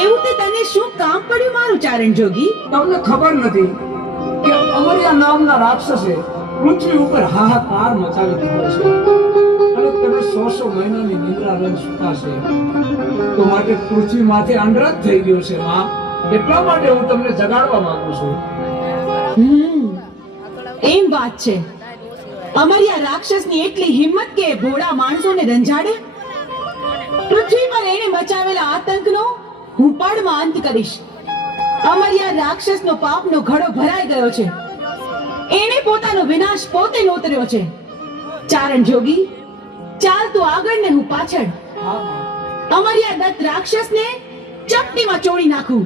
એવું તે તને શું કામ પડ્યું મારું ચારણ જોગી? તમને ખબર નથી કે અમરિયા નામના રાક્ષસે પૃથ્વી ઉપર હાહાકાર મચાવી દીધો છે અને તમે 100 મહિનાની નિંદ્રા રજ સુતા છે તો માટે પૃથ્વી માથે અંડરજ થઈ ગયો છે માં એટલા માટે હું તમને જગાડવા માંગુ છું. એમ વાત છે. અમરિયા રાક્ષસની એટલી હિંમત કે ભોળા માણસોને રંજાડે? પૃથ્વી પર એને મચાવેલા આતંકનો હું પળમાં અંત કરીશ. અમરિયા રાક્ષસનો પાપનો ઘડો ભરાઈ ગયો છે. એને પોતાનો વિનાશ પોતે નોતર્યો છે. ચારણ જોગી, ચાલ તું આગળ ને હું પાછળ. અમરિયા દત્ત રાક્ષસને ચપટીમાં ચોળી નાખું.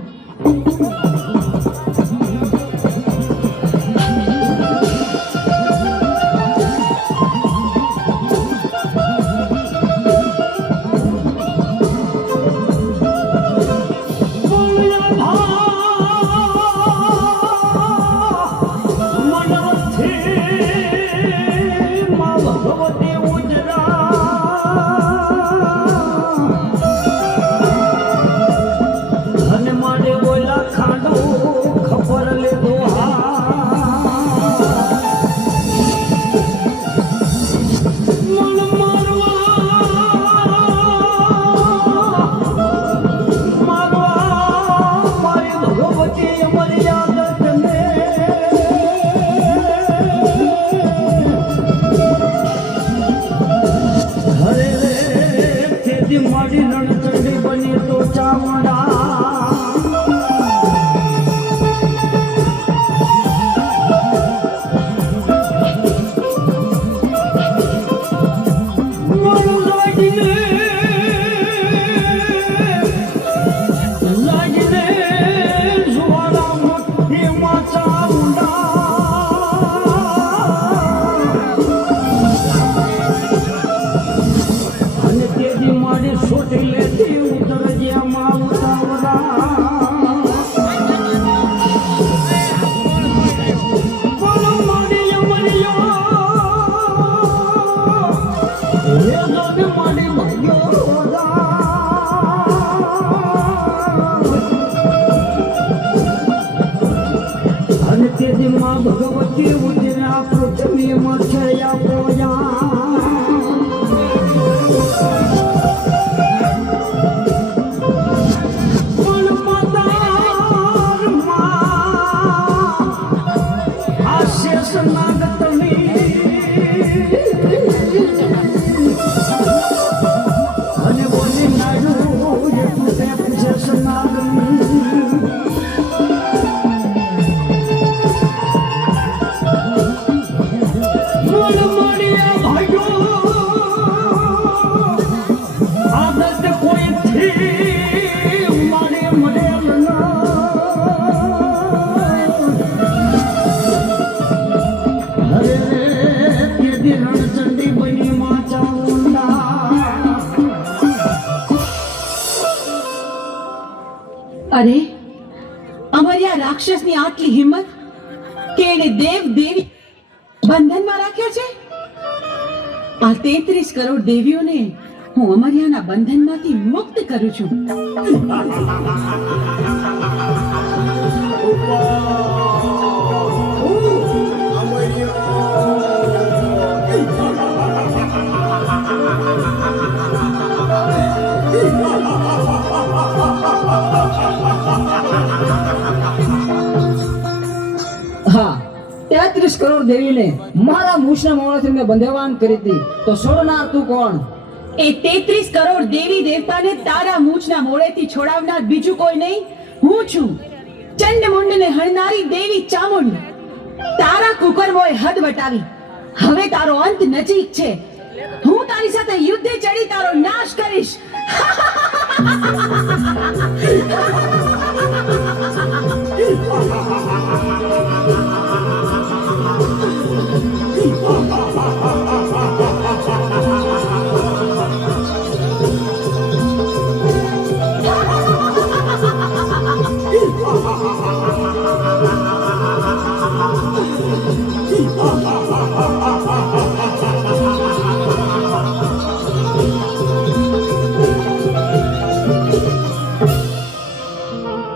ભગવતી ઉજરા પૃથ્વી મથયા પોયા અને બોલી નાડું અરે અમારી આ રાક્ષસની આટલી હિંમત કે એને દેવ દેવી બંધનમાં રાખ્યા છે. આ 33 કરોડ દેવીઓને હું અમર્યાના બંધનમાંથી મુક્ત કરું છું. હા 33 કરોડ દેવીને મારા મૂછના મોણાથી મેં બંધવાન કરી હતી તો છોડનાર તું કોણ? એ 33 કરોડ દેવી દેવતાને તારા મૂછના મોડેથી છોડાવનાર બીજું કોઈ નહીં, હું છું. ચંડમુંડને હણનારી દેવી ચામુંડ. તારા કુકર્મોએ હદ વટાવી. હવે તારો અંત નજીક છે. હું તારી સાથે યુદ્ધે ચડી તારો નાશ કરીશ.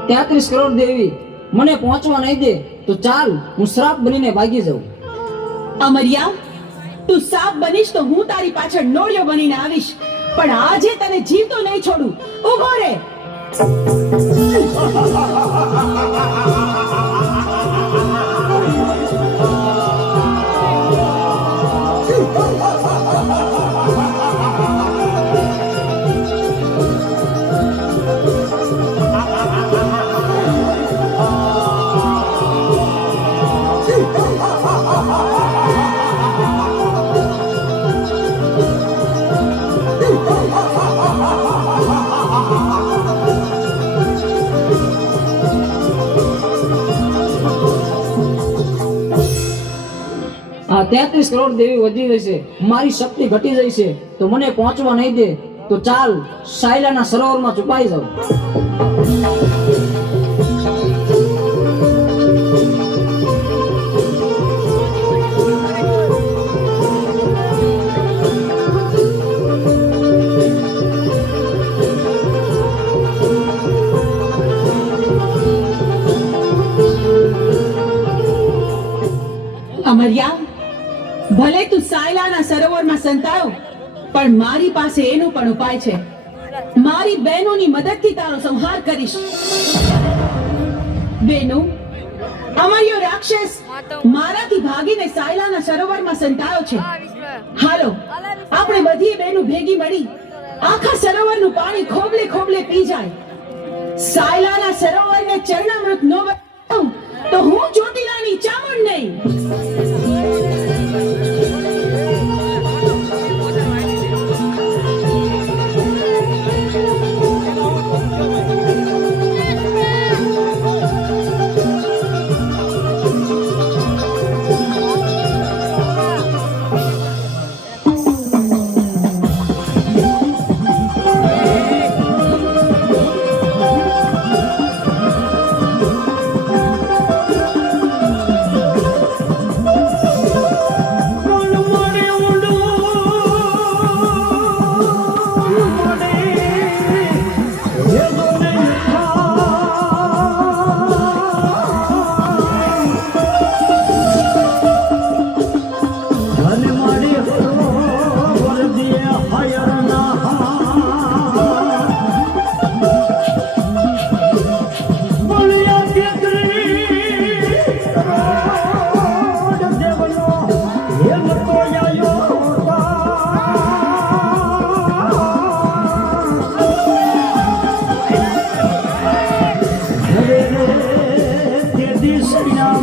તેત્રીસ કરોડ દેવી મને પહોંચવા નહીં દે તો ચાલ હું શ્રાપ બનીને ભાગી જાઉં. અમર્યા, તું સાપ બનીશ તો હું તારી પાછળ નોળિયો બનીને આવીશ, પણ આજે તને જીવતો નહીં છોડું. ઊભો રહે. આ 33 કરોડ દેવી વધી જશે, મારી શક્તિ ઘટી જાય છે તો મને પહોંચવા નહીં દે તો ચાલ સાયલાના સરોવરમાં છુપાઈ જાઉં. અમર્યા, ભલે તું સાયલાના સરોવરમાં સંતાયો, પણ મારી પાસે એનો પણ ઉપાય છે. મારી બહેનોની મદદથી તારો સંહાર કરીશ. બહેનો, અમર્યો રાક્ષસ મારાથી ભાગીને સાયલાના સરોવરમાં સંતાયો છે. હાલો, આપણે બધી બહેનો ભેગી મળી આખા સરોવરનું પાણી ખોબલે ખોબલે પી જાય. સાયલાના સરોવરને ચરણામૃત ન બનાવું તો હું ચોટીલાની ચામુંડ નહીં.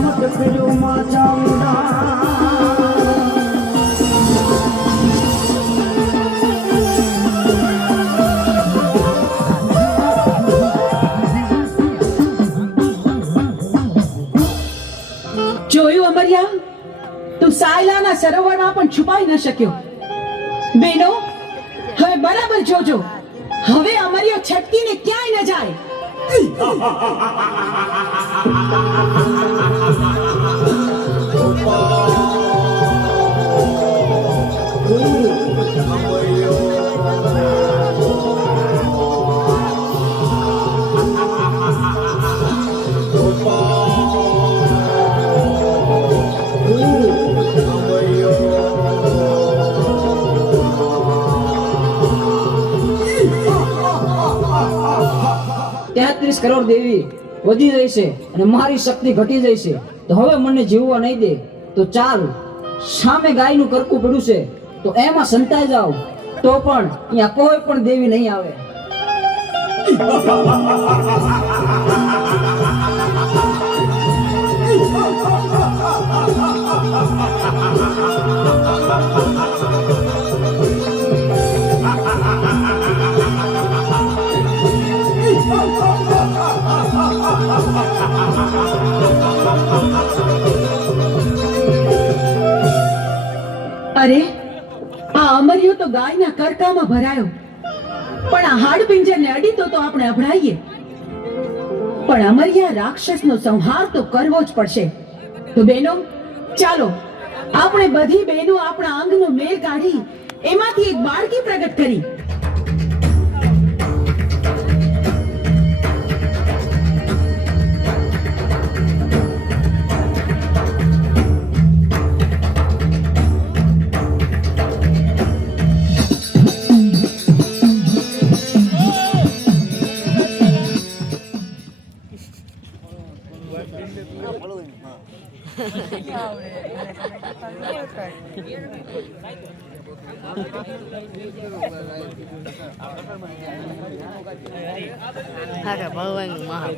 મત પેલો માચાઉડા જોયું અમરિયા, તું સાયલાના સરોવરમાં પણ છુપાઈ ન શક્યો. બેનો, હવે બરાબર જોજો, હવે અમરિયો છટકીને ક્યાંય ન જાય. તેત્રીસ કરોડ દેવી વધી જાય છે અને મારી શક્તિ ઘટી જાય છે, તો હવે મને જીવવા નહીં દે તો ચાલ, સામે ગાયનું કરકું પડ્યું છે તો એમાં સંતાઈ જાવ, તો પણ અહીંયા કોઈ પણ દેવી નહીં આવે. અરે, આ અમરિયો તો ગાયના કરકામાં ભરાયો, પણ આ હાડપિંજરને અડીતો તો આપણે અભડાઈએ. પણ અમરિયા રાક્ષસનો સંહાર તો કરવો જ પડશે. તો બેનો, ચાલો આપણે બધી બહેનો આપણા અંગનો મેલ કાઢી એમાંથી એક બાળકી પ્રગટ કરી. Ada bawang mahal.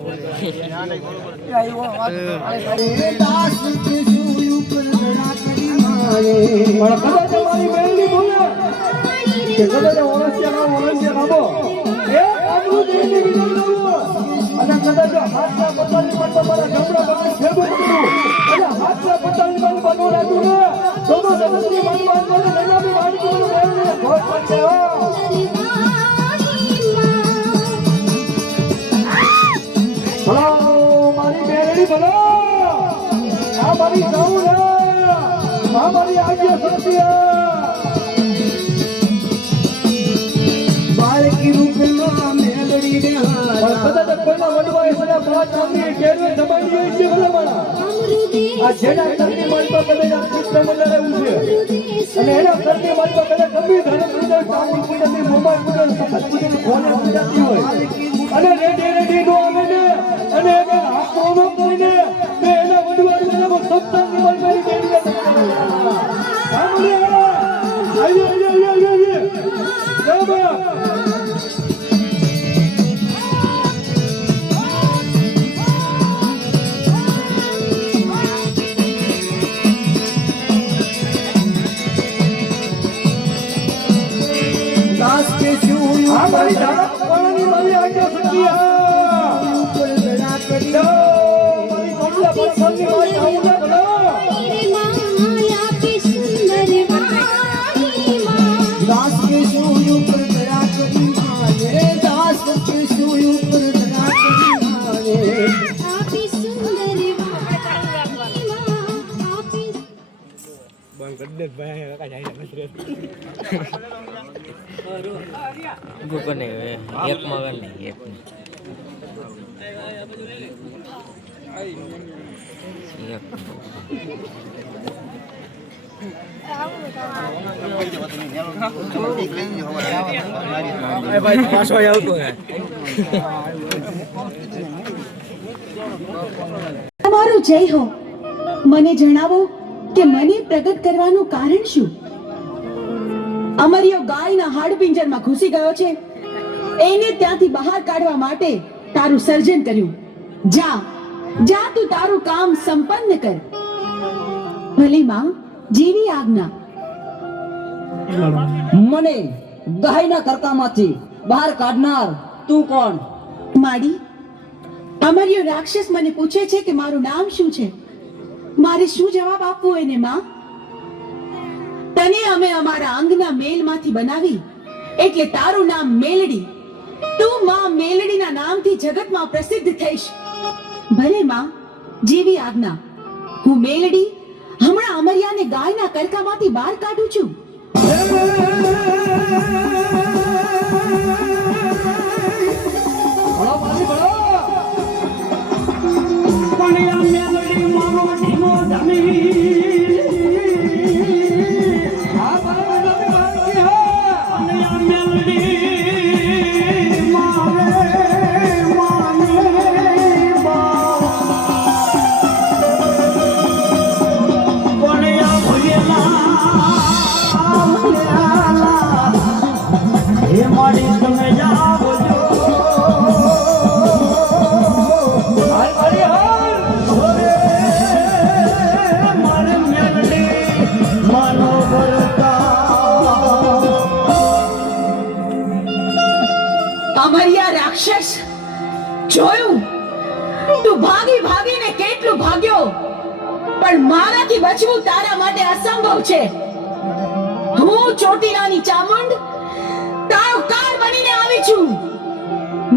Bukan ya, yak makan nih, yak. Yak. તમારો જય હો. મને જણાવો કે મને પ્રગટ કરવાનું કારણ શું? અમરિયો ગાયના હાડપિંજરમાં ઘૂસી ગયો છે, એને ત્યાંથી બહાર કાઢવા માટે તારું સર્જન કર્યું. જા, જા તું તારું કામ સંપન્ન કર. ભલે માં, જેવી આજ્ઞા. મને ગાયના કરકામાંથી બહાર કાઢનાર તું કોણ? માડી, અમર્યો રાક્ષસ મને પૂછે છે કે મારું નામ શું છે. મારે શું જવાબ આપવો એને માં? તને અમે અમારા અંગના મેલમાંથી બનાવી એટલે તારું નામ મેલડી. તું માં મેલડીના નામથી જગતમાં પ્રસિદ્ધ થઈશ. ભલે માં, જેવી આજ્ઞા. હું મેલડી હમણાં અમર્યાને ગાયના કરકામાંથી બહાર કાઢું છું. ભણો પાછી ભણો. પણ આ મેલડી મારો ઢીમો ધમી. આ મારી મેલડી બાળકી હે. અને આ મેલડી મારે માને બા. પણ આ ભૂલેલા હે મારી તમે જાઓ જો. હાય મારી હાય. ઓરે મારે મેલડી માનો ભરતા. અમર્યા રાક્ષસ, જોયું તું ભાગી ભાગીને કેટલું ભાગ્યો, પણ મારાથી બચવું તારા માટે અસંભવ છે. હું ચોટીલાની ચામુંડ તારો કાર બનીને આવી છું.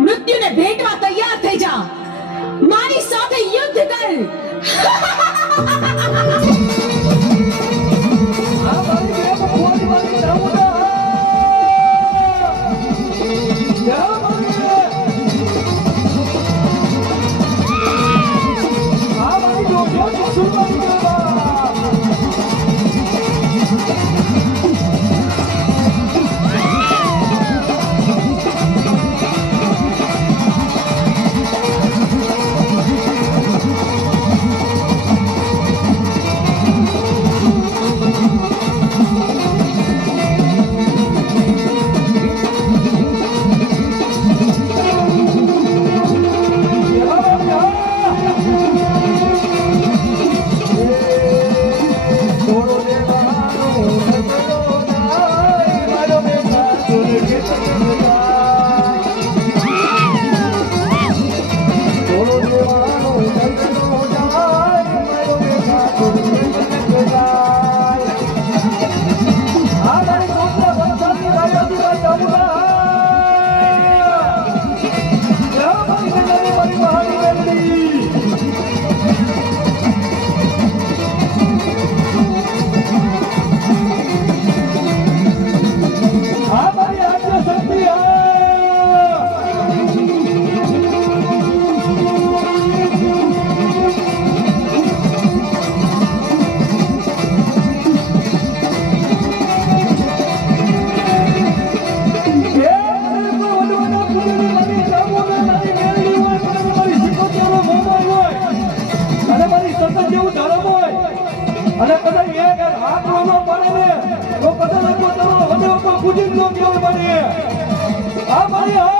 મૃત્યુને ભેટવા તૈયાર થઈ જા. મારી સાથે યુદ્ધ કર. આ મારી બે ખોજ મારી રમુડા. જા મારી. આ મારી જોજો સુરમાની ગરબા. અને કદાચ એક હાથ નો પડે ને તો કદાચ પોતાનો હૃદય ઉપર પૂજી નો કેવું બને. આ મારી હા.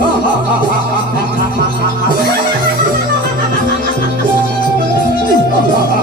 Ha ha ha ha!